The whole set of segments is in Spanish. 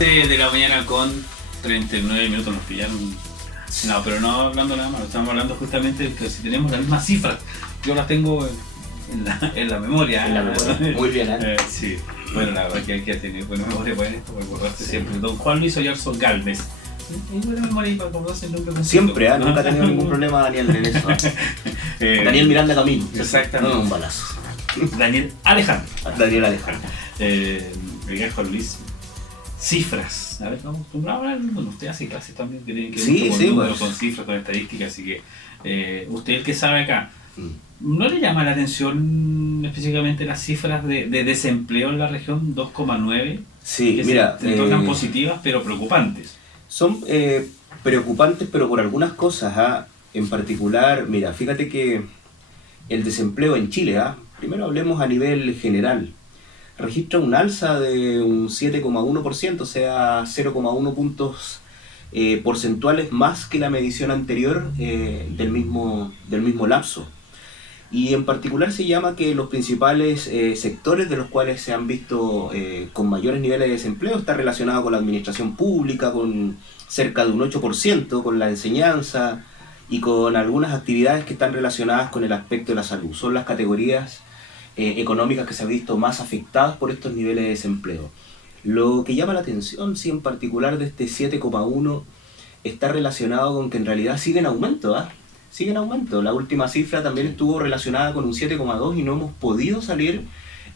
De la mañana con 39 minutos nos pillaron. No, pero no hablando nada más, estamos hablando justamente de que si tenemos las mismas cifras, yo las tengo en la memoria. En la memoria. Muy bien, ¿eh? Sí, bueno, la verdad que hay que tener buena memoria para esto, porque acordaste siempre. Don Juan Luis Oyarzo Galvez. ¿Y buena memoria para acordarse el nombre? Siempre, nunca ha tenido ningún problema Daniel en eso. Daniel Miranda Camino. Exactamente. No, un balazo. Daniel Alejandro. Daniel Alejandro. Miguel Juan Luis. Cifras. A ver, vamos a hablar. Bueno, usted hace clases también que tienen que ver Sí, con sí, números, pues. con cifras, con estadísticas, así que usted el que sabe acá, ¿no le llama la atención específicamente las cifras de desempleo en la región 2,9? Sí, que mira. se tornan positivas pero preocupantes. Son preocupantes, pero por algunas cosas. En particular, mira, fíjate que el desempleo en Chile, primero hablemos a nivel general, registra un alza de un 7,1%, o sea, 0,1 puntos porcentuales más que la medición anterior del mismo lapso. Y en particular se llama que los principales sectores de los cuales se han visto con mayores niveles de desempleo está relacionado con la administración pública, con cerca de un 8%, con la enseñanza y con algunas actividades que están relacionadas con el aspecto de la salud. Son las categorías económicas que se han visto más afectadas por estos niveles de desempleo. Lo que llama la atención, sí, en particular de este 7,1 está relacionado con que en realidad sigue en aumento, sigue en aumento. La última cifra también estuvo relacionada con un 7,2 y no hemos podido salir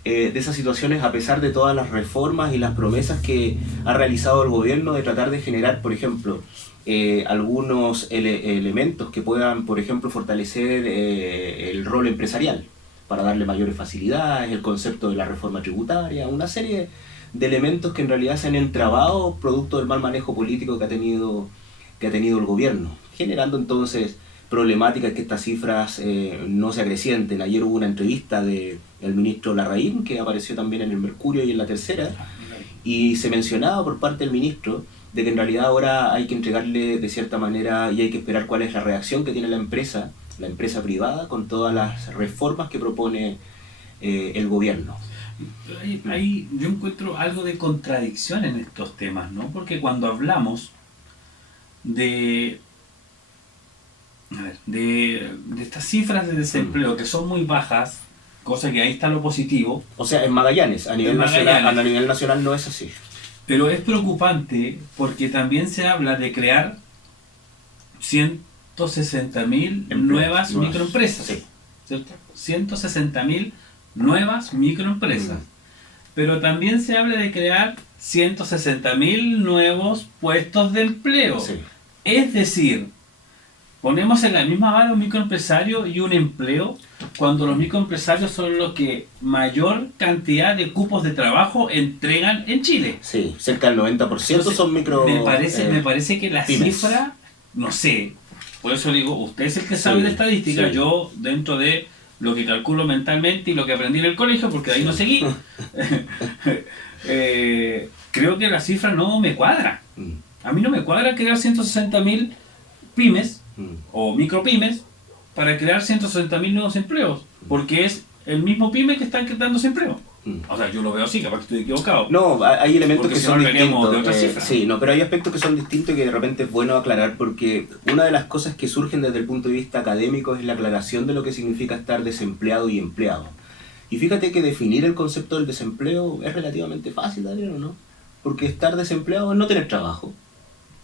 de esas situaciones a pesar de todas las reformas y las promesas que ha realizado el gobierno de tratar de generar, por ejemplo, algunos elementos que puedan, por ejemplo, fortalecer el rol empresarial para darle mayores facilidades, el concepto de la reforma tributaria, una serie de elementos que en realidad se han entrabado producto del mal manejo político que ha tenido el gobierno, generando entonces problemáticas que estas cifras no se acrecienten. Ayer hubo una entrevista del ministro Larraín que apareció también en el Mercurio y en La Tercera, y se mencionaba por parte del ministro de que en realidad ahora hay que entregarle de cierta manera y hay que esperar cuál es la reacción que tiene la empresa privada con todas las reformas que propone el gobierno. Ahí yo encuentro algo de contradicción en estos temas, ¿no? Porque cuando hablamos de estas cifras de desempleo que son muy bajas, cosa que ahí está lo positivo. O sea, en Magallanes, a nivel nacional no es así. Pero es preocupante porque también se habla de crear 160.000 nuevas microempresas, sí. ¿Cierto? 160.000 nuevas microempresas. Pero también se habla de crear 160.000 nuevos puestos de empleo. Sí. Es decir, ponemos en la misma vara un microempresario y un empleo cuando los microempresarios son los que mayor cantidad de cupos de trabajo entregan en Chile. Sí, cerca del 90% Entonces, son micro. Me parece que la pymes. cifra, no sé, por eso digo, usted es el que sabe de estadística, sí. Yo dentro de lo que calculo mentalmente y lo que aprendí en el colegio, porque de ahí no seguí, creo que la cifra no me cuadra. A mí no me cuadra crear 160.000 pymes o micropymes para crear 160.000 nuevos empleos, porque es el mismo pyme que están creándose empleo. O sea, yo lo veo así, capaz que estoy equivocado. No, hay elementos porque que si son no hablaríamos de distintos. otras cifras. Sí, no, pero hay aspectos que son distintos y que de repente es bueno aclarar, porque una de las cosas que surgen desde el punto de vista académico es la aclaración de lo que significa estar desempleado y empleado. Y fíjate que definir el concepto del desempleo es relativamente fácil, Adriano, ¿no? Porque estar desempleado es no tener trabajo.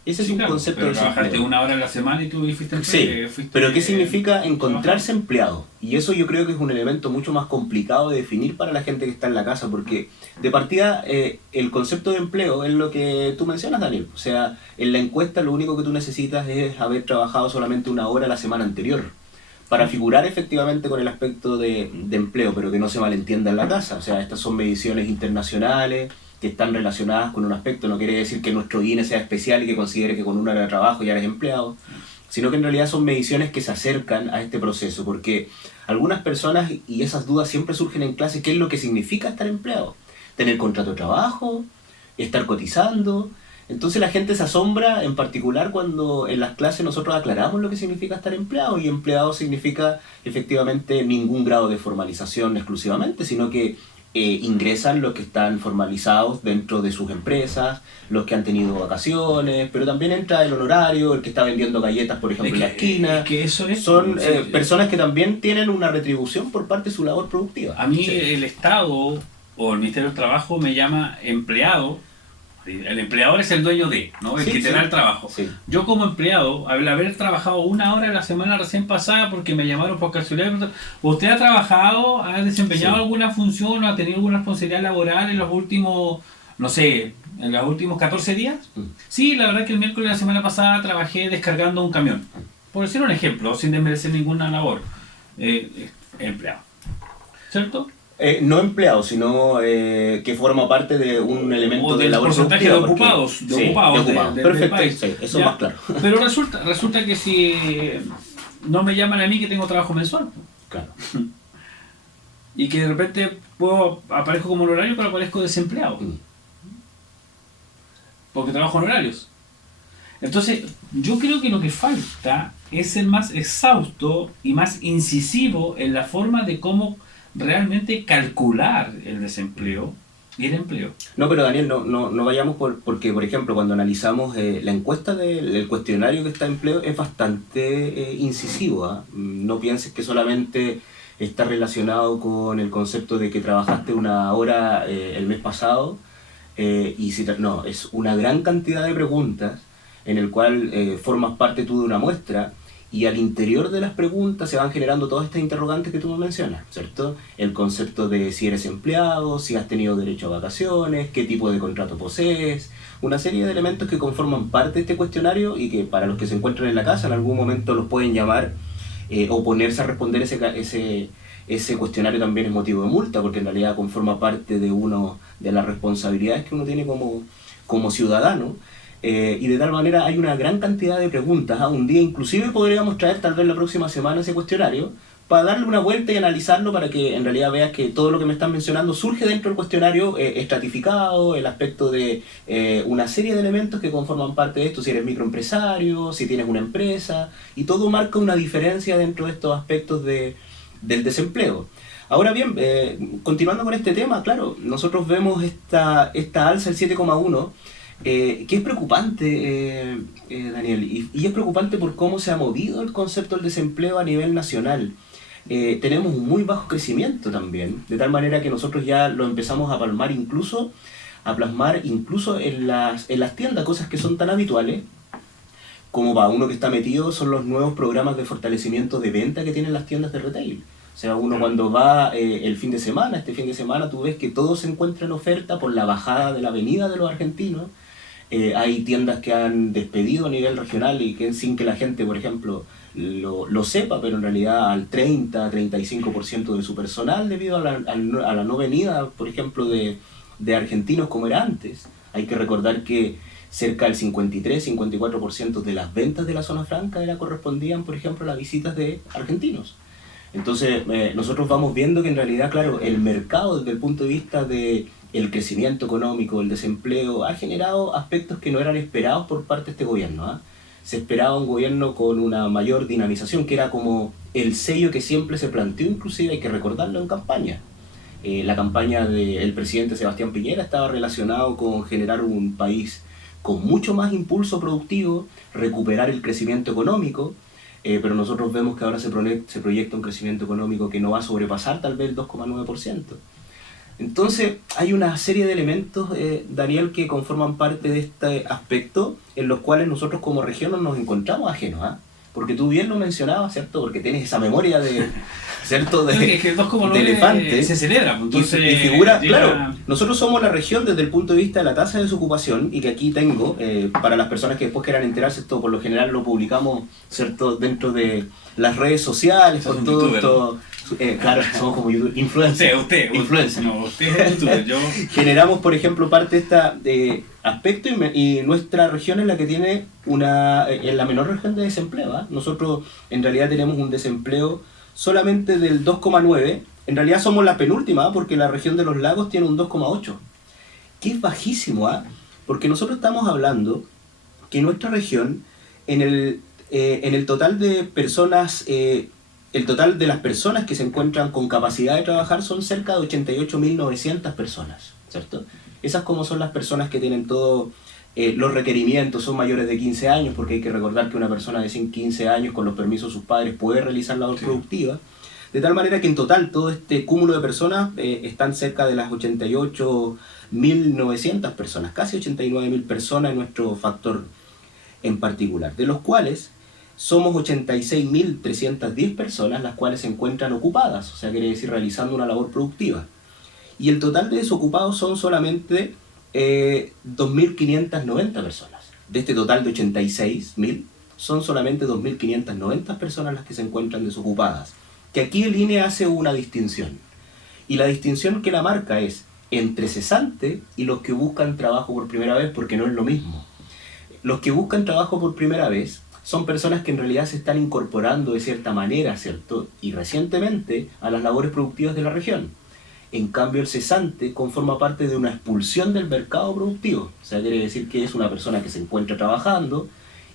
Ese es un concepto pero de trabajaste desempleo. una hora a la semana y tú fuiste Sí, pero ¿qué significa encontrarse empleado? Y eso yo creo que es un elemento mucho más complicado de definir para la gente que está en la casa, porque de partida el concepto de empleo es lo que tú mencionas, Daniel. O sea, en la encuesta lo único que tú necesitas es haber trabajado solamente una hora la semana anterior para figurar efectivamente con el aspecto de empleo, pero que no se malentienda en la casa. O sea, estas son mediciones internacionales que están relacionadas con un aspecto. No quiere decir que nuestro INE sea especial y que considere que con una hora de trabajo ya eres empleado, sino que en realidad son mediciones que se acercan a este proceso, porque algunas personas, y esas dudas siempre surgen en clase, ¿qué es lo que significa estar empleado? ¿Tener contrato de trabajo? ¿Estar cotizando? Entonces la gente se asombra, en particular cuando en las clases nosotros aclaramos lo que significa estar empleado, y empleado significa efectivamente ningún grado de formalización exclusivamente, sino que ingresan los que están formalizados dentro de sus empresas, los que han tenido vacaciones, pero también entra el honorario, el que está vendiendo galletas, por ejemplo, en la esquina. Son personas que también tienen una retribución por parte de su labor productiva. A mí el Estado o el Ministerio del Trabajo me llama empleado. El empleador es el dueño de, ¿no? El que te da el trabajo. Sí. Yo como empleado, al haber trabajado 1 hora en la semana recién pasada porque me llamaron por casualidad, ¿usted ha trabajado, ha desempeñado alguna función o ha tenido alguna responsabilidad laboral en los últimos, no sé, en los últimos 14 días? Sí, la verdad que el miércoles de la semana pasada trabajé descargando un camión. Por decir un ejemplo, sin desmerecer ninguna labor. Empleado. ¿Cierto? No empleado, sino que forma parte de un elemento de labor porcentaje de ocupados, perfecto, eso es más claro. Pero resulta que si no me llaman a mí que tengo trabajo mensual, claro, y que de repente aparezco como horario, pero aparezco desempleado, porque trabajo en horarios. Entonces, yo creo que lo que falta es ser más exhausto y más incisivo en la forma de cómo realmente calcular el desempleo y el empleo. No, pero Daniel, no vayamos porque, por ejemplo, cuando analizamos la encuesta del cuestionario que está en empleo es bastante incisivo, ¿eh? No pienses que solamente está relacionado con el concepto de que trabajaste 1 hora el mes pasado, no, es una gran cantidad de preguntas en el cual formas parte tú de una muestra. Y al interior de las preguntas se van generando todas estas interrogantes que tú me mencionas, ¿cierto? El concepto de si eres empleado, si has tenido derecho a vacaciones, qué tipo de contrato posees, una serie de elementos que conforman parte de este cuestionario y que para los que se encuentran en la casa en algún momento los pueden llamar o ponerse a responder ese cuestionario también es motivo de multa, porque en realidad conforma parte de las responsabilidades que uno tiene como ciudadano. Y de tal manera hay una gran cantidad de preguntas. Un día inclusive podríamos traer tal vez la próxima semana ese cuestionario para darle una vuelta y analizarlo para que en realidad veas que todo lo que me están mencionando surge dentro del cuestionario estratificado, el aspecto de una serie de elementos que conforman parte de esto, si eres microempresario, si tienes una empresa, y todo marca una diferencia dentro de estos aspectos del desempleo. Ahora bien, continuando con este tema, claro, nosotros vemos esta alza, el 7,1%, que es preocupante, Daniel, y es preocupante por cómo se ha movido el concepto del desempleo a nivel nacional. Tenemos un muy bajo crecimiento también, de tal manera que nosotros ya lo empezamos a plasmar incluso en las tiendas, cosas que son tan habituales, como para uno que está metido son los nuevos programas de fortalecimiento de venta que tienen las tiendas de retail. O sea, uno cuando va este fin de semana, tú ves que todo se encuentra en oferta por la bajada de la avenida de los argentinos. Hay tiendas que han despedido a nivel regional y que sin que la gente, por ejemplo, lo sepa, pero en realidad al 30-35% de su personal debido a la no venida, por ejemplo, de argentinos como era antes. Hay que recordar que cerca del 53-54% de las ventas de la zona franca correspondían, por ejemplo, a las visitas de argentinos. Entonces, nosotros vamos viendo que en realidad, claro, el mercado desde el punto de vista del crecimiento económico, el desempleo, ha generado aspectos que no eran esperados por parte de este gobierno, ¿eh? Se esperaba un gobierno con una mayor dinamización, que era como el sello que siempre se planteó, inclusive hay que recordarlo en campaña. La campaña del presidente Sebastián Piñera estaba relacionado con generar un país con mucho más impulso productivo, recuperar el crecimiento económico, pero nosotros vemos que ahora se proyecta un crecimiento económico que no va a sobrepasar tal vez el 2,9%. Entonces hay una serie de elementos, Daniel, que conforman parte de este aspecto en los cuales nosotros como región nos encontramos ajenos, ¿eh? Porque tú bien lo mencionabas, ¿cierto? Porque tienes esa memoria ¿cierto? De elefante. Se celebra, entonces y figura, claro, nosotros somos la región desde el punto de vista de la tasa de desocupación, y que aquí tengo, para las personas que después quieran enterarse, esto por lo general lo publicamos, ¿cierto? Dentro de las redes sociales, por todo YouTuber, esto. Claro, somos como influencers. Influencer. No, usted es youtuber, yo... Generamos, por ejemplo, parte de este aspecto, y nuestra región es la que tiene en la menor región de desempleo, ¿eh? Nosotros en realidad tenemos un desempleo solamente del 2,9%. En realidad somos la penúltima, ¿eh? Porque la región de los lagos tiene un 2,8%, que es bajísimo, ¿eh? Porque nosotros estamos hablando que nuestra región, en el total de personas el total de las personas que se encuentran con capacidad de trabajar son cerca de 88.900 personas, ¿cierto? Esas como son las personas que tienen todos los requerimientos, son mayores de 15 años, porque hay que recordar que una persona de 15 años con los permisos de sus padres puede realizar labor productiva, de tal manera que en total todo este cúmulo de personas están cerca de las 88.900 personas, casi 89.000 personas en nuestro factor en particular, de los cuales somos 86.310 personas las cuales se encuentran ocupadas, o sea, quiere decir realizando una labor productiva. Y el total de desocupados son solamente 2.590 personas. De este total de 86.000, son solamente 2.590 personas las que se encuentran desocupadas. Que aquí el INE hace una distinción. Y la distinción que la marca es entre cesante y los que buscan trabajo por primera vez, porque no es lo mismo. Los que buscan trabajo por primera vez son personas que en realidad se están incorporando de cierta manera, ¿cierto? Y recientemente a las labores productivas de la región. En cambio, el cesante conforma parte de una expulsión del mercado productivo. O sea, quiere decir que es una persona que se encuentra trabajando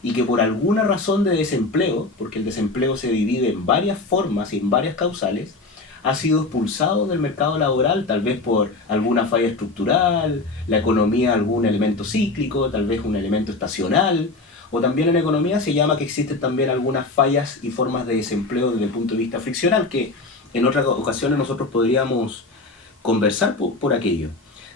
y que por alguna razón de desempleo, porque el desempleo se divide en varias formas y en varias causales, ha sido expulsado del mercado laboral, tal vez por alguna falla estructural, la economía algún elemento cíclico, tal vez un elemento estacional, o también en economía se llama que existen también algunas fallas y formas de desempleo desde el punto de vista friccional, que en otras ocasiones nosotros podríamos conversar por aquello.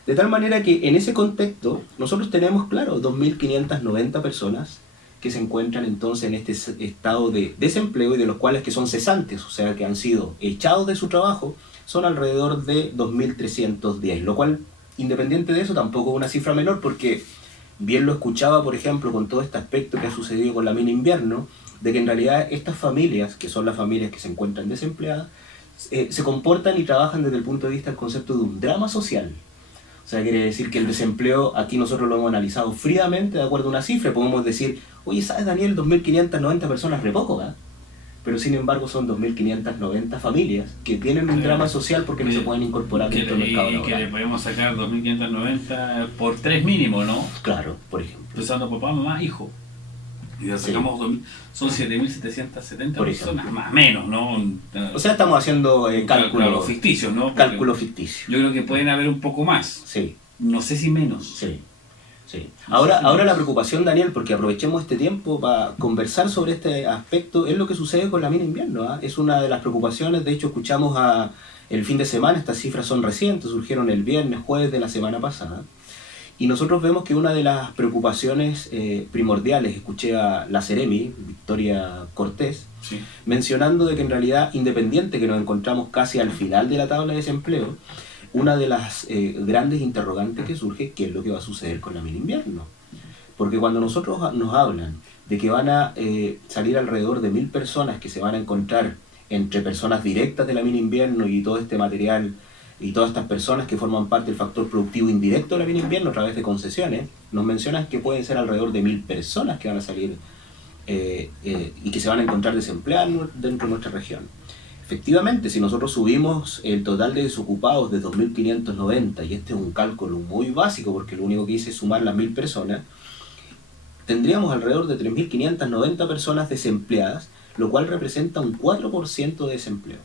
De tal manera que en ese contexto nosotros tenemos, claro, 2.590 personas que se encuentran entonces en este estado de desempleo y de los cuales que son cesantes, o sea que han sido echados de su trabajo, son alrededor de 2.310, lo cual, independiente de eso, tampoco es una cifra menor, porque bien lo escuchaba, por ejemplo, con todo este aspecto que ha sucedido con la mina invierno, de que en realidad estas familias, que son las familias que se encuentran desempleadas, se comportan y trabajan desde el punto de vista del concepto de un drama social. O sea, quiere decir que el desempleo, aquí nosotros lo hemos analizado fríamente, de acuerdo a una cifra, podemos decir, oye, ¿sabes, Daniel? 2.590 personas, re poco, ¿verdad? Pero sin embargo son 2.590 familias que tienen un drama social porque no se pueden incorporar dentro del mercado laboral. Y que le podemos sacar 2.590 por 3 mínimo, ¿no? Claro, por ejemplo. Empezando papá, mamá, hijo. Y le sacamos son 7.770 personas, más o menos, ¿no? O sea, estamos haciendo cálculos ficticios, ¿no? Cálculo ficticio. Yo creo que pueden haber un poco más. Sí. No sé si menos. Sí. Sí. Ahora la preocupación, Daniel, porque aprovechemos este tiempo para conversar sobre este aspecto, es lo que sucede con la mina invierno. Es una de las preocupaciones. De hecho, escuchamos el fin de semana, estas cifras son recientes, surgieron el viernes, jueves de la semana pasada. Y nosotros vemos que una de las preocupaciones primordiales, escuché a la Seremi, Victoria Cortés, sí, mencionando de que en realidad, independiente que nos encontramos casi al final de la tabla de desempleo, una de las grandes interrogantes que surge es qué es lo que va a suceder con la mina invierno. Porque cuando nosotros nos hablan de que van a salir alrededor de 1.000 personas que se van a encontrar entre personas directas de la mina invierno y todo este material y todas estas personas que forman parte del factor productivo indirecto de la mina invierno a través de concesiones, nos mencionan que pueden ser alrededor de 1.000 personas que van a salir y que se van a encontrar desempleadas dentro de nuestra región. Efectivamente, si nosotros subimos el total de desocupados de 2.590, y este es un cálculo muy básico porque lo único que hice es sumar las 1.000 personas, tendríamos alrededor de 3.590 personas desempleadas, lo cual representa un 4% de desempleo.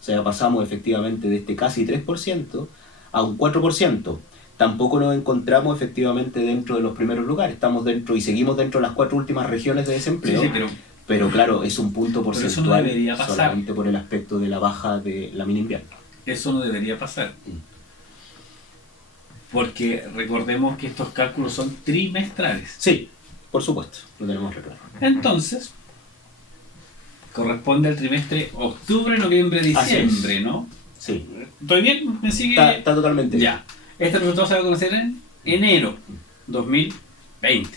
O sea, pasamos efectivamente de este casi 3% a un 4%. Tampoco nos encontramos efectivamente dentro de los primeros lugares. Estamos dentro y seguimos dentro de las 4 últimas regiones de desempleo. Sí, pero claro, es un punto porcentual, no debería pasar, solamente por el aspecto de la baja de la mina invierno. Eso no debería pasar. Porque recordemos que estos cálculos son trimestrales. Sí, por supuesto, lo tenemos claro. Entonces, corresponde al trimestre octubre, noviembre, diciembre, ¿no? Sí. ¿Estoy bien? ¿Me sigue? Está totalmente bien. Ya. Este resultado se va a conocer en enero 2020.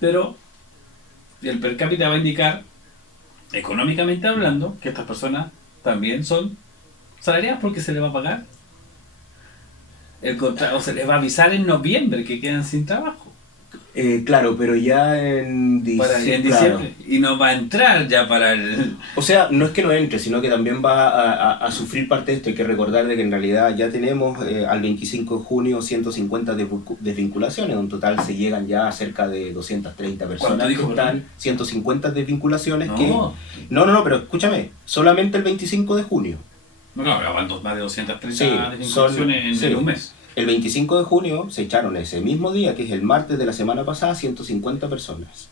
Pero el per cápita va a indicar, económicamente hablando, que estas personas también son salariadas porque se les va a pagar o se les va a avisar en noviembre que quedan sin trabajo. Claro, pero ya en diciembre. Claro. Y no va a entrar ya para el... O sea, no es que no entre, sino que también va a sufrir parte de esto. Hay que recordar de que en realidad ya tenemos al 25 de junio 150 desvinculaciones. En total se llegan ya a cerca de 230 personas dijo, que están... 150 desvinculaciones no. que... No, pero escúchame, solamente el 25 de junio. No, van más de 230 desvinculaciones en un mes. El 25 de junio se echaron ese mismo día, que es el martes de la semana pasada, 150 personas.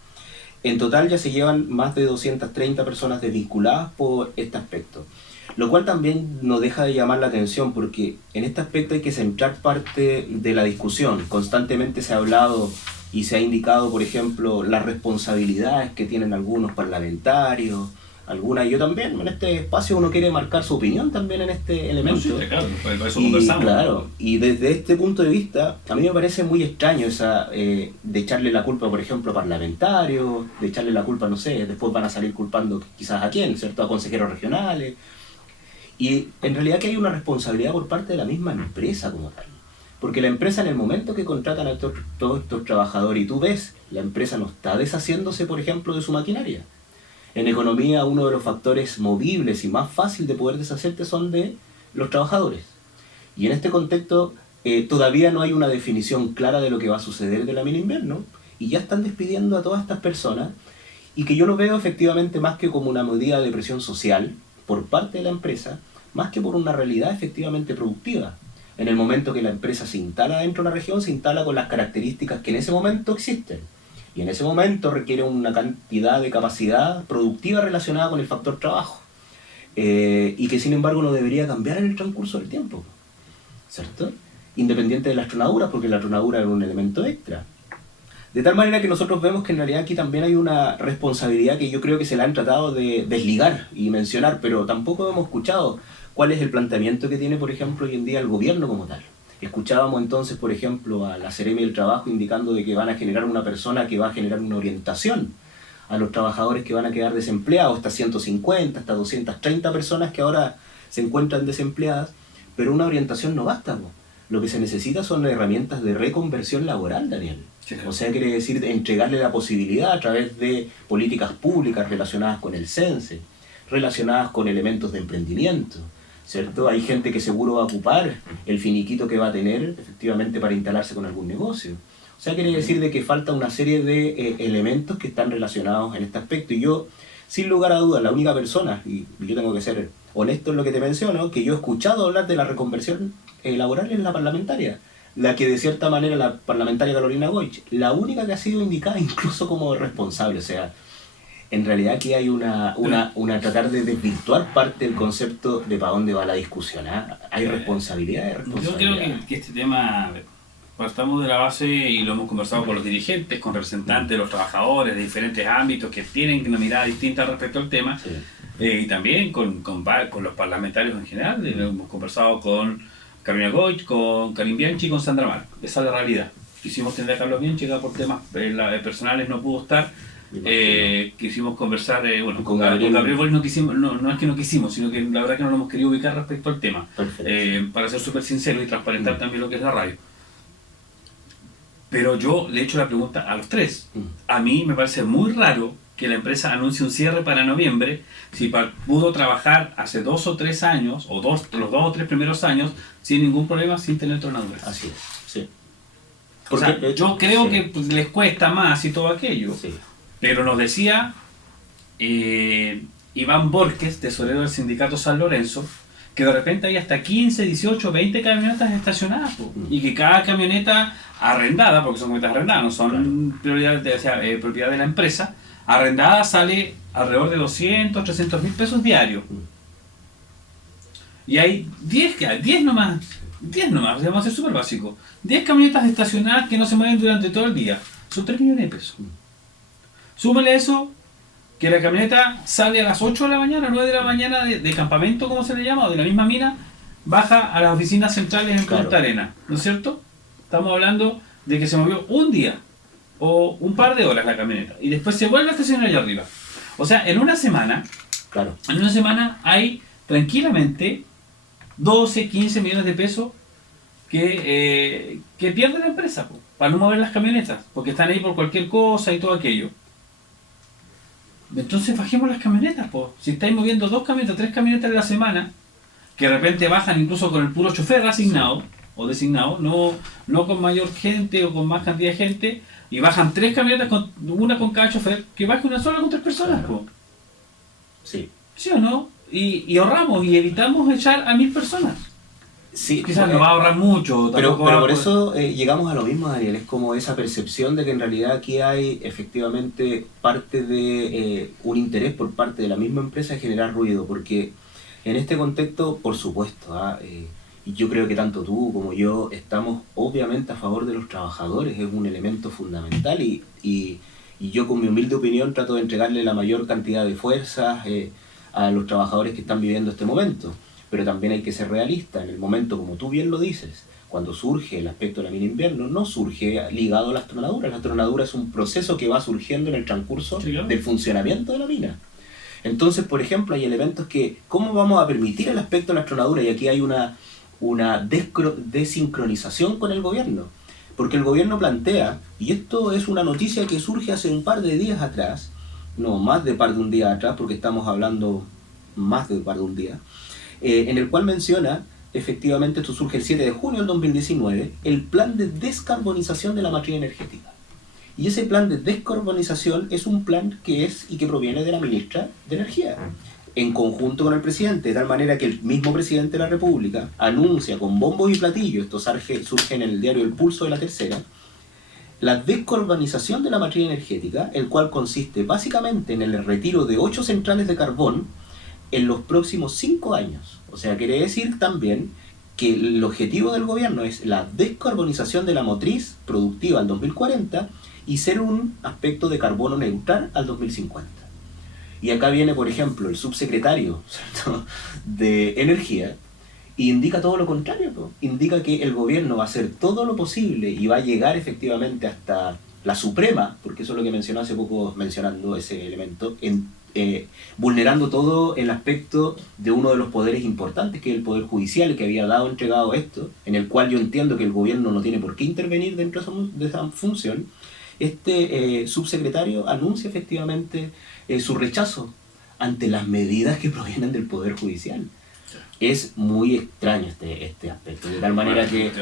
En total ya se llevan más de 230 personas desvinculadas por este aspecto. Lo cual también no deja de llamar la atención porque en este aspecto hay que centrar parte de la discusión. Constantemente se ha hablado y se ha indicado, por ejemplo, las responsabilidades que tienen algunos parlamentarios, alguna, y yo también en este espacio uno quiere marcar su opinión también en este elemento. No, sí, claro, por eso conversamos. Claro, y desde este punto de vista, a mí me parece muy extraño esa de echarle la culpa, por ejemplo, a parlamentarios, de echarle la culpa, no sé, después van a salir culpando quizás a quién, ¿cierto? A consejeros regionales. Y en realidad que hay una responsabilidad por parte de la misma empresa como tal. Porque la empresa en el momento que contratan a todos estos trabajadores y tú ves, la empresa no está deshaciéndose, por ejemplo, de su maquinaria. En economía, uno de los factores movibles y más fácil de poder deshacerte son de los trabajadores. Y en este contexto, todavía no hay una definición clara de lo que va a suceder de la mini invierno, y ya están despidiendo a todas estas personas, y que yo lo veo efectivamente más que como una medida de presión social por parte de la empresa, más que por una realidad efectivamente productiva. En el momento que la empresa se instala dentro de una región, se instala con las características que en ese momento existen. Y en ese momento requiere una cantidad de capacidad productiva relacionada con el factor trabajo. Y que sin embargo no debería cambiar en el transcurso del tiempo, ¿cierto? Independiente de la astronadura, porque la astronadura es un elemento extra. De tal manera que nosotros vemos que en realidad aquí también hay una responsabilidad que yo creo que se la han tratado de desligar y mencionar, pero tampoco hemos escuchado cuál es el planteamiento que tiene, por ejemplo, hoy en día el gobierno como tal. Escuchábamos entonces, por ejemplo, a la Seremi del Trabajo indicando de que van a generar una persona que va a generar una orientación a los trabajadores que van a quedar desempleados, hasta 150, hasta 230 personas que ahora se encuentran desempleadas, pero una orientación no basta, ¿no? Lo que se necesita son herramientas de reconversión laboral, Daniel. Sí, claro. O sea, quiere decir entregarle la posibilidad a través de políticas públicas relacionadas con el CENSE, relacionadas con elementos de emprendimiento, ¿cierto? Hay gente que seguro va a ocupar el finiquito que va a tener efectivamente para instalarse con algún negocio. O sea, quiere decir de que falta una serie de elementos que están relacionados en este aspecto. Y yo, sin lugar a dudas, la única persona, y yo tengo que ser honesto en lo que te menciono, que yo he escuchado hablar de la reconversión laboral es la parlamentaria. La que de cierta manera, la parlamentaria Carolina Goich, la única que ha sido indicada incluso como responsable. O sea, en realidad aquí hay una tratar de desvirtuar parte del concepto de para dónde va la discusión. Hay responsabilidad. Yo creo que este tema, partamos de la base y lo hemos conversado con los dirigentes, con representantes de los trabajadores de diferentes ámbitos que tienen una mirada distinta respecto al tema, sí. Y también con los parlamentarios en general. Lo hemos conversado con Carolina Goich, con Karim Bianchi y con Sandra Mar. Esa es la realidad. Quisimos tener a Carlos Bianchi, que por temas personales no pudo estar. Quisimos conversar, con Gabriel Boris no es que no quisimos, sino que la verdad que no lo hemos querido ubicar respecto al tema, para ser súper sincero y transparentar también lo que es la radio. Pero yo le he hecho la pregunta a los tres. A mí me parece muy raro que la empresa anuncie un cierre para noviembre si pudo trabajar hace 2 o 3 años, o los 2 o 3 primeros años, sin ningún problema, sin tener tronaduras. Así es, sí. Porque, o sea, yo creo que les cuesta más y todo aquello. Sí. Pero nos decía Iván Borges, tesorero del sindicato San Lorenzo, que de repente hay hasta 15, 18, 20 camionetas estacionadas, y que cada camioneta arrendada, porque son camionetas arrendadas, no son propiedad de la empresa, arrendada sale alrededor de 200, 300 mil pesos diarios. Y hay 10 nomás, vamos a ser súper básico, 10 camionetas estacionadas que no se mueven durante todo el día, son 3 millones de pesos. Súmale eso, que la camioneta sale a las 8 de la mañana, 9 de la mañana de campamento, como se le llama, o de la misma mina, baja a las oficinas centrales en Punta Arenas, ¿no es cierto? Estamos hablando de que se movió un día o un par de horas la camioneta y después se vuelve a estacionar allá arriba. O sea, en una semana hay tranquilamente 12, 15 millones de pesos que pierde la empresa, po, para no mover las camionetas, porque están ahí por cualquier cosa y todo aquello. Entonces bajemos las camionetas, po. Si estáis moviendo 2 camionetas, 3 camionetas a la semana, que de repente bajan incluso con el puro chofer asignado o designado, no con mayor gente o con más cantidad de gente, y bajan 3 camionetas, una con cada chofer, que baje una sola con 3 personas, po. Sí. ¿Sí o no? Y ahorramos y evitamos echar a 1000 personas. Sí, quizás no va a ahorrar mucho. Pero por eso llegamos a lo mismo, Daniel. Es como esa percepción de que en realidad aquí hay efectivamente parte de un interés por parte de la misma empresa de generar ruido. Porque en este contexto, por supuesto, y yo creo que tanto tú como yo estamos obviamente a favor de los trabajadores. Es un elemento fundamental y yo con mi humilde opinión trato de entregarle la mayor cantidad de fuerzas a los trabajadores que están viviendo este momento. Pero también hay que ser realista. En el momento, como tú bien lo dices, cuando surge el aspecto de la mina invierno, no surge ligado a las tronaduras. La tronadura es un proceso que va surgiendo en el transcurso del funcionamiento de la mina. Entonces, por ejemplo, hay elementos que, ¿cómo vamos a permitir el aspecto de las tronaduras? Y aquí hay una desincronización con el gobierno. Porque el gobierno plantea, y esto es una noticia que surge hace un par de días atrás, no, más de par de un día atrás, porque estamos hablando más de par de un día, en el cual menciona, efectivamente esto surge el 7 de junio del 2019, el plan de descarbonización de la matriz energética. Y ese plan de descarbonización es un plan que es y que proviene de la ministra de Energía, en conjunto con el presidente, de tal manera que el mismo presidente de la República anuncia con bombos y platillos, esto surge en el diario El Pulso de la Tercera, la descarbonización de la matriz energética, el cual consiste básicamente en el retiro de 8 centrales de carbón en los próximos 5 años. O sea, quiere decir también que el objetivo del gobierno es la descarbonización de la matriz productiva al 2040 y ser un aspecto de carbono neutral al 2050. Y acá viene, por ejemplo, el subsecretario, ¿cierto?, de Energía, y indica todo lo contrario, ¿no? Indica que el gobierno va a hacer todo lo posible y va a llegar efectivamente hasta la Suprema, porque eso es lo que mencionó hace poco, mencionando ese elemento, vulnerando todo el aspecto de uno de los poderes importantes, que es el Poder Judicial, que había entregado esto, en el cual yo entiendo que el gobierno no tiene por qué intervenir dentro de esa función. Este subsecretario anuncia efectivamente su rechazo ante las medidas que provienen del Poder Judicial. Es muy extraño este aspecto, de tal manera que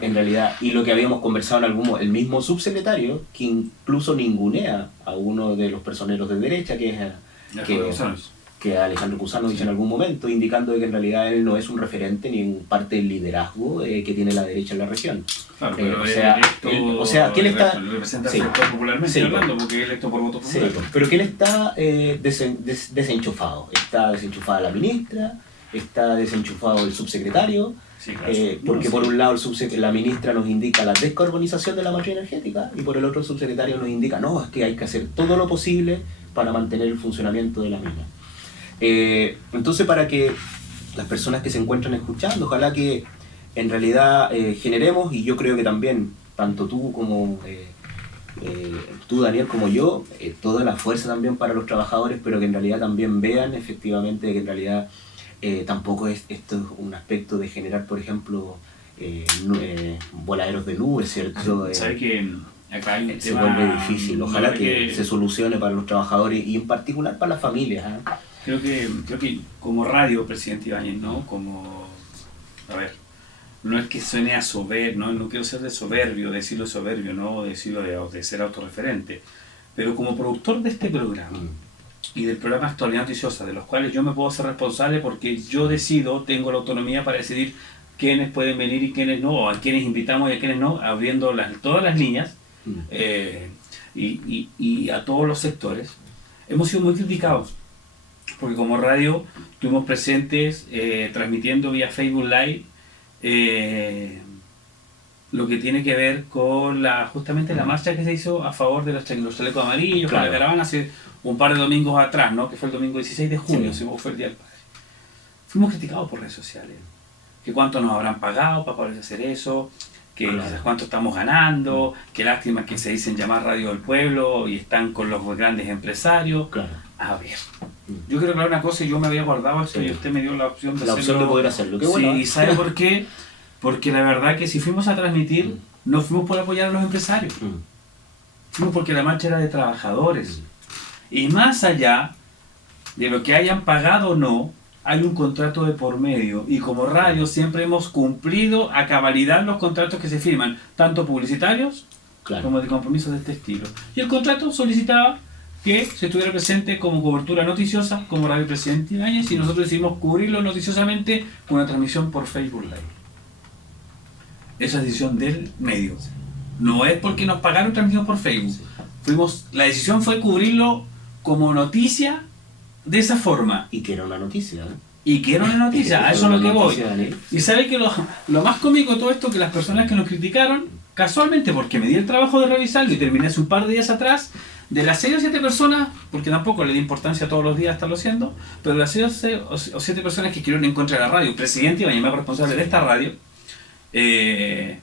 en realidad, y lo que habíamos conversado el mismo subsecretario, que incluso ningunea a uno de los personeros de derecha, que Alejandro Cusano dice en algún momento, indicando que en realidad él no es un referente ni un parte del liderazgo que tiene la derecha en la región. Claro, pero ¿quién está? Representa popularmente hablando, porque es electo por voto popular. Sí, pero ¿quién está desenchufado? Está desenchufada la ministra, está desenchufado el subsecretario, sí, claro. Porque por un lado la ministra nos indica la descarbonización de la matriz energética y por el otro el subsecretario nos indica, no, es que hay que hacer todo lo posible para mantener el funcionamiento de la mina. Entonces, para que las personas que se encuentran escuchando, ojalá que en realidad generemos, y yo creo que también, tanto tú como tú, Daniel, como yo, toda la fuerza también para los trabajadores, pero que en realidad también vean efectivamente que en realidad tampoco esto es un aspecto de generar, por ejemplo, voladeros de nubes, ¿cierto? ¿Sabes que acá hay un se vuelve difícil? Ojalá que se solucione para los trabajadores y en particular para las familias. Creo que como radio, presidente Ibáñez, ¿no? No es que suene a soberbio, no quiero ser de soberbio, decirlo soberbio, no decirlo de ser autorreferente, pero como productor de este programa y del programa Actualidad Noticiosa, de los cuales yo me puedo ser responsable porque yo decido, tengo la autonomía para decidir quiénes pueden venir y quiénes no, a quiénes invitamos y a quiénes no, abriendo todas las líneas y a todos los sectores. Hemos sido muy criticados porque como radio estuvimos presentes transmitiendo vía Facebook Live lo que tiene que ver con justamente la marcha que se hizo a favor de los chalecos amarillos, claro, con la caravana hace un par de domingos atrás, ¿no? Que fue el domingo 16 de junio, sí, fue el Día del Padre. Fuimos criticados por redes sociales, que cuánto nos habrán pagado para poder hacer eso, que quizás cuánto estamos ganando, qué lástima que se dicen llamar Radio del Pueblo y están con los grandes empresarios. Claro. A ver, yo quiero aclarar una cosa, y yo me había guardado eso y usted me dio la opción de poder hacerlo. Qué bueno, sí, ¿sabe por qué? Porque la verdad que si fuimos a transmitir, no fuimos por apoyar a los empresarios. Fuimos porque la marcha era de trabajadores. Y más allá de lo que hayan pagado o no, hay un contrato de por medio. Y como radio siempre hemos cumplido a cabalidad los contratos que se firman, tanto publicitarios como de compromisos de este estilo. Y el contrato solicitaba que se estuviera presente como cobertura noticiosa, como Radio Presidente Ibáñez, y nosotros decidimos cubrirlo noticiosamente con una transmisión por Facebook Live. Esa es decisión del medio. No es porque nos pagaron transmisión por Facebook. La decisión fue cubrirlo como noticia de esa forma. Y que era una noticia, ¿eh? Y que era una noticia, a eso es lo que voy. Y sabe que lo más cómico de todo esto, que las personas que nos criticaron, casualmente porque me di el trabajo de revisarlo y terminé hace un par de días atrás, de las 6 o 7 personas, porque tampoco le di importancia todos los días a estarlo haciendo, pero de las 6 o 7 personas que escribieron en contra de la radio, Presidente Ibáñez, más responsable de esta radio,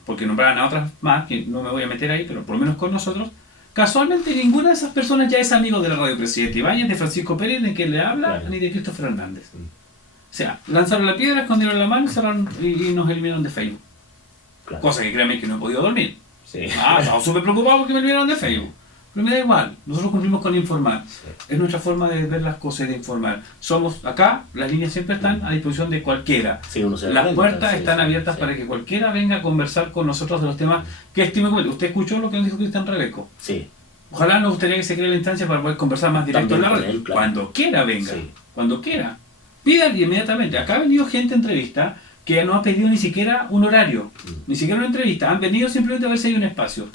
porque nombraban a otras más, que no me voy a meter ahí, pero por lo menos con nosotros, casualmente ninguna de esas personas ya es amigo de la radio Presidente Ibáñez, de Francisco Pérez, de quien le habla, ni de Christopher Hernández. O sea, lanzaron la piedra, escondieron la mano y nos eliminaron de Facebook. Cosa que créanme que no he podido dormir. Estaba súper preocupado porque me eliminaron de Facebook. Pero me da igual, nosotros cumplimos con informar. Es nuestra forma de ver las cosas y de informar. Somos acá, las líneas siempre están a disposición de cualquiera. Las puertas están abiertas para que cualquiera venga a conversar con nosotros de los temas que estime. ¿Usted escuchó lo que nos dijo Cristian Rebeco? Sí. Ojalá nos gustaría que se cree la instancia para poder conversar más directo en la red. Cuando quiera venga, cuando quiera. Pidan inmediatamente. Acá ha venido gente a entrevista que no ha pedido ni siquiera un horario, ni siquiera una entrevista. Han venido simplemente a ver si hay un espacio.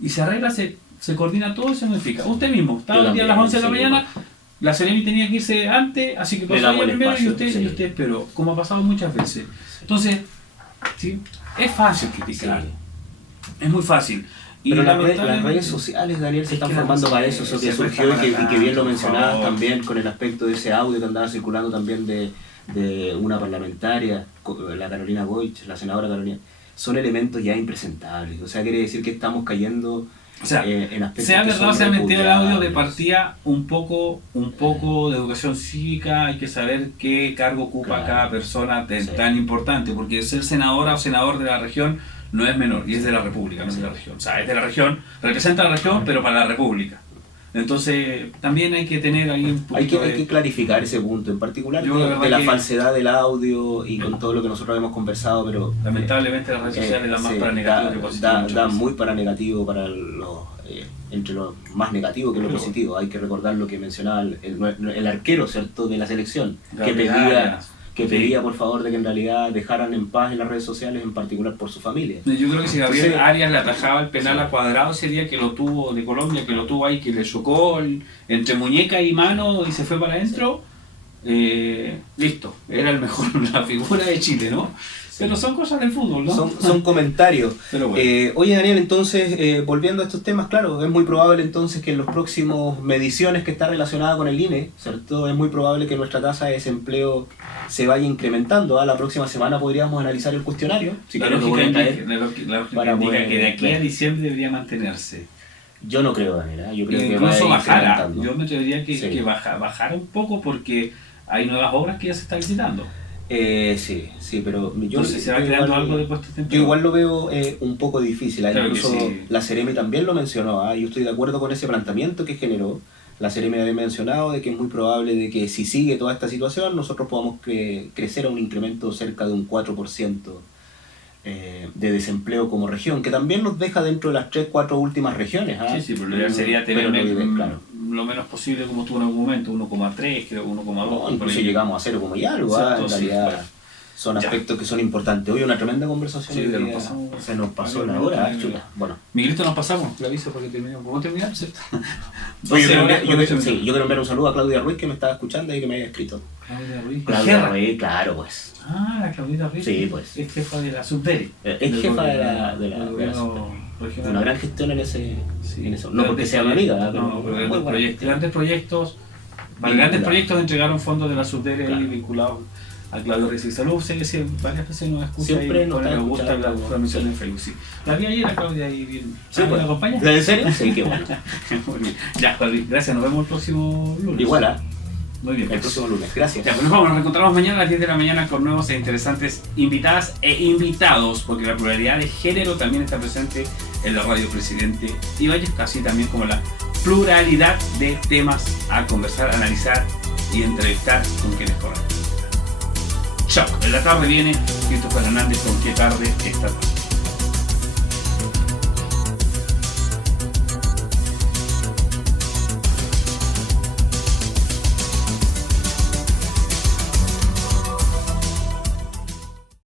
Y se arregla, se coordina todo y se modifica. Usted mismo, estaba el día a las 11 de la mañana, la Seremi tenía que irse antes, así que pasó ella primero y usted esperó, como ha pasado muchas veces. Entonces, ¿sí? Es fácil criticar, es muy fácil. Pero las redes sociales, Daniel, se están formando para eso que surgió y que bien lo mencionabas también con el aspecto de ese audio que andaba circulando también de una parlamentaria, la Carolina Goich, la senadora Carolina. Son elementos ya impresentables, o sea, quiere decir que estamos cayendo en aspectos sea verdad, se ha metido el audio de partida un poco de educación cívica, hay que saber qué cargo ocupa cada persona tan importante, porque ser senadora o senador de la región no es menor, y es de la República, no es de la región. O sea, es de la región, representa a la región, pero para la República. Entonces, también hay que tener ahí un poquito hay que clarificar ese punto, en particular de la falsedad del audio y con todo lo que nosotros hemos conversado, pero lamentablemente las redes sociales dan más para negativo que positivo. Dan muy para negativo, entre lo más negativo que lo positivo. Hay que recordar lo que mencionaba el arquero, ¿cierto?, de la selección, que pedía por favor de que en realidad dejaran en paz en las redes sociales, en particular por su familia. Yo creo que si Gabriel Arias le atajaba el penal a Cuadrado ese día que lo tuvo de Colombia, que lo tuvo ahí, que le chocó entre muñeca y mano y se fue para adentro, listo, era el mejor, la figura de Chile, ¿no? Pero son cosas del fútbol, ¿no? Son comentarios. Pero bueno. Oye, Daniel, entonces, volviendo a estos temas, claro, es muy probable entonces que en los próximos mediciones que está relacionada con el INE, ¿cierto? Es muy probable que nuestra tasa de desempleo se vaya incrementando. La próxima semana podríamos analizar el cuestionario. Si la lógica indica que de aquí a diciembre debería mantenerse. Yo no creo, Daniel. Yo creo que incluso bajara. Yo me atrevería que bajara un poco porque hay nuevas obras que ya se están visitando. Sí, pero entonces se va creando algo de puestos de empleo. Yo igual lo veo un poco difícil. Incluso la Seremi también lo mencionó. Yo estoy de acuerdo con ese planteamiento que generó. La Seremi había mencionado de que es muy probable de que si sigue toda esta situación nosotros podamos crecer a un incremento cerca de un 4% de desempleo como región, que también nos deja dentro de las 3-4 últimas regiones. Sí, pero lo ideal sería tener lo menos posible como tuvo en algún momento, 1,3, creo, 1,2. Incluso llegamos a 0 y algo, en realidad son aspectos que son importantes. Hoy una tremenda conversación. Se nos pasó la hora, chula. Bueno. Miguelito, nos pasamos, le aviso porque terminamos. ¿Podemos terminar? ¿Cierto? Yo quiero enviar un saludo a Claudia Ruiz, que me estaba escuchando y que me había escrito. Claudia Ruiz, claro, pues. La Claudita Ruiz. Sí, pues. Es jefa de la Subdere. Es jefa de la una gran gestión en eso. No porque sea una amiga, pero grandes proyectos. Grandes proyectos entregaron fondos de la Subdere ahí vinculados a Claudio Ruiz. Salud, sé que varias veces nos escucha siempre y me gusta la transmisión en Facebook. Sí. La vi ayer a Claudia ahí bien. ¿Me acompaña? ¿En serio? Sí, qué bueno. Ya, Juan Luis, gracias. Nos vemos el próximo lunes. Igual, Muy bien. El próximo lunes. Gracias. Ya, pues nos vamos, nos encontramos mañana a las 10 de la mañana con nuevos e interesantes invitadas e invitados, porque la pluralidad de género también está presente en la radio Presidente Ibáñez, así también como la pluralidad de temas a conversar, analizar y entrevistar con quienes correspondan. Chao. En la tarde viene Christopher Hernández con Qué tarde esta tarde.